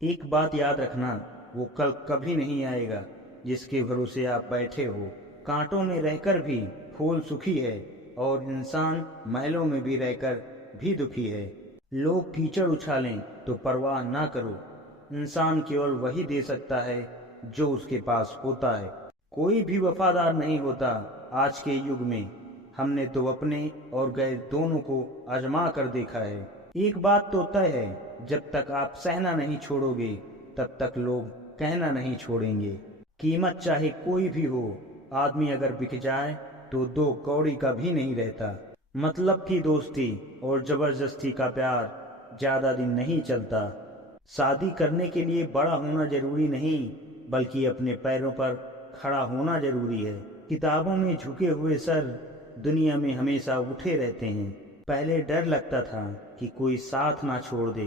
एक बात याद रखना, वो कल कभी नहीं आएगा जिसके भरोसे आप बैठे हो। कांटों में रहकर भी फूल सुखी है, और इंसान महलों में भी रहकर भी दुखी है। लोग कीचड़ उछालें तो परवाह ना करो। इंसान केवल वही दे सकता है जो उसके पास होता है। कोई भी वफादार नहीं होता आज के युग में। हमने तो अपने और गैर दोनों को आजमा कर देखा है। एक बात तो तय है, जब तक आप सहना नहीं छोड़ोगे तब तक लोग कहना नहीं छोड़ेंगे। कीमत चाहे कोई भी हो, आदमी अगर बिक जाए तो दो कौड़ी का भी नहीं रहता। मतलब की दोस्ती और जबरदस्ती का प्यार ज्यादा दिन नहीं चलता। शादी करने के लिए बड़ा होना जरूरी नहीं, बल्कि अपने पैरों पर खड़ा होना जरूरी है। किताबों में झुके हुए सर दुनिया में हमेशा उठे रहते हैं। पहले डर लगता था कि कोई साथ ना छोड़ दे,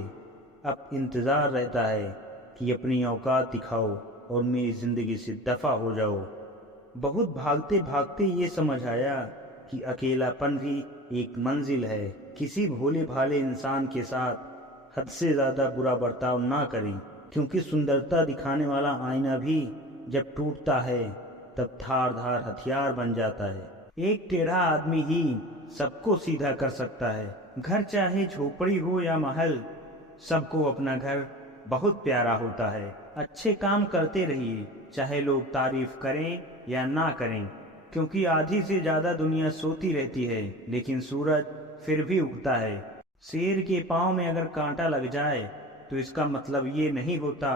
अब इंतजार रहता है कि अपनी औकात दिखाओ और मेरी जिंदगी से दफा हो जाओ। बहुत भागते भागते ये समझ आया कि अकेलापन भी एक मंजिल है। किसी भोले भाले इंसान के साथ हद से ज्यादा बुरा बर्ताव ना करें, क्योंकि सुंदरता दिखाने वाला आईना भी जब टूटता है तब धार धार हथियार बन जाता है। एक टेढ़ा आदमी ही सबको सीधा कर सकता है। घर चाहे झोपड़ी हो या महल, सबको अपना घर बहुत प्यारा होता है। अच्छे काम करते रहिए, चाहे लोग तारीफ करें या ना करें, क्योंकि आधी से ज्यादा दुनिया सोती रहती है लेकिन सूरज फिर भी उगता है। शेर के पांव में अगर कांटा लग जाए तो इसका मतलब ये नहीं होता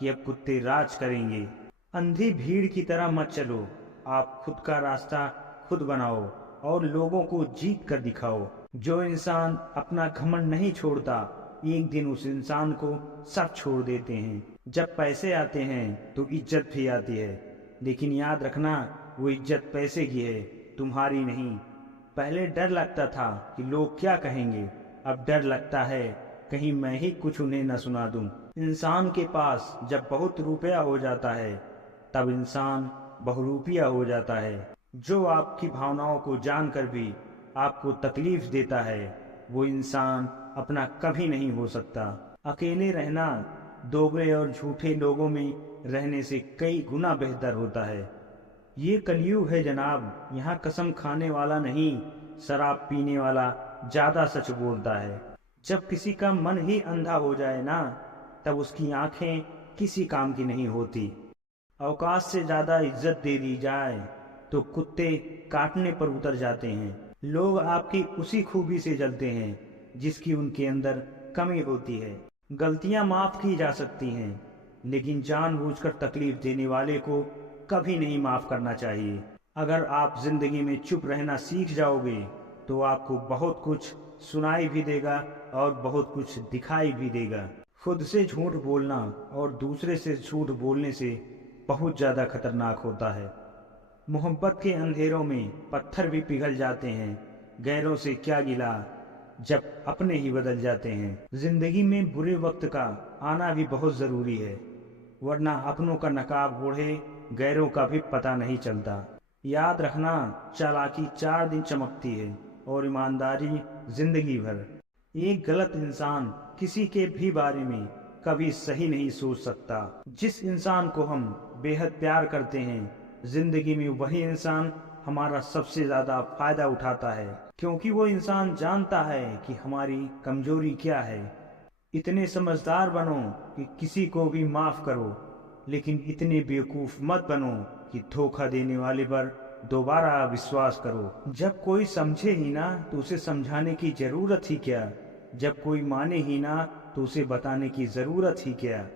कि अब कुत्ते राज करेंगे। अंधी भीड़ की तरह मत चलो, आप खुद का रास्ता खुद बनाओ और लोगों को जीत कर दिखाओ। जो इंसान अपना घमंड नहीं छोड़ता, एक दिन उस इंसान को सब छोड़ देते हैं। जब पैसे आते हैं तो इज्जत भी आती है, लेकिन याद रखना वो इज्जत पैसे की है, तुम्हारी नहीं। पहले डर लगता था कि लोग क्या कहेंगे, अब डर लगता है कहीं मैं ही कुछ उन्हें न सुना दूं। इंसान के पास जब बहुत रुपया हो जाता है तब इंसान बहुरूपिया हो जाता है। जो आपकी भावनाओं को जानकर भी आपको तकलीफ देता है, वो इंसान अपना कभी नहीं हो सकता। अकेले रहना दोगले और झूठे लोगों में रहने से कई गुना बेहतर होता है। ये कलयुग है जनाब, यहाँ कसम खाने वाला नहीं, शराब पीने वाला ज्यादा सच बोलता है। जब किसी का मन ही अंधा हो जाए ना, तब उसकी आंखें किसी काम की नहीं होती। अवकाश से ज्यादा इज्जत दे दी जाए तो कुत्ते काटने पर उतर जाते हैं। लोग आपकी उसी खूबी से जलते हैं जिसकी उनके अंदर कमी होती है। गलतियां माफ की जा सकती हैं, लेकिन जानबूझकर तकलीफ देने वाले को कभी नहीं माफ करना चाहिए। अगर आप जिंदगी में चुप रहना सीख जाओगे तो आपको बहुत कुछ सुनाई भी देगा और बहुत कुछ दिखाई भी देगा। खुद से झूठ बोलना और दूसरे से झूठ बोलने से बहुत ज्यादा खतरनाक होता है। मोहब्बत के अंधेरों में पत्थर भी पिघल जाते हैं, गैरों से क्या गिला जब अपने ही बदल जाते हैं। जिंदगी में बुरे वक्त का आना भी बहुत जरूरी है, वरना अपनों का नकाब ओढ़े गैरों का भी पता नहीं चलता। याद रखना, चालाकी 4 दिन चमकती है और ईमानदारी जिंदगी भर। एक गलत इंसान किसी के भी बारे में कभी सही नहीं सोच सकता। जिस इंसान को हम बेहद प्यार करते हैं, जिंदगी में वही इंसान हमारा सबसे ज्यादा फायदा उठाता है, क्योंकि वो इंसान जानता है कि हमारी कमजोरी क्या है। इतने समझदार बनो कि किसी को भी माफ करो, लेकिन इतने बेवकूफ मत बनो कि धोखा देने वाले पर दोबारा विश्वास करो। जब कोई समझे ही ना तो उसे समझाने की जरूरत ही क्या, जब कोई माने ही ना तो उसे बताने की जरूरत ही क्या।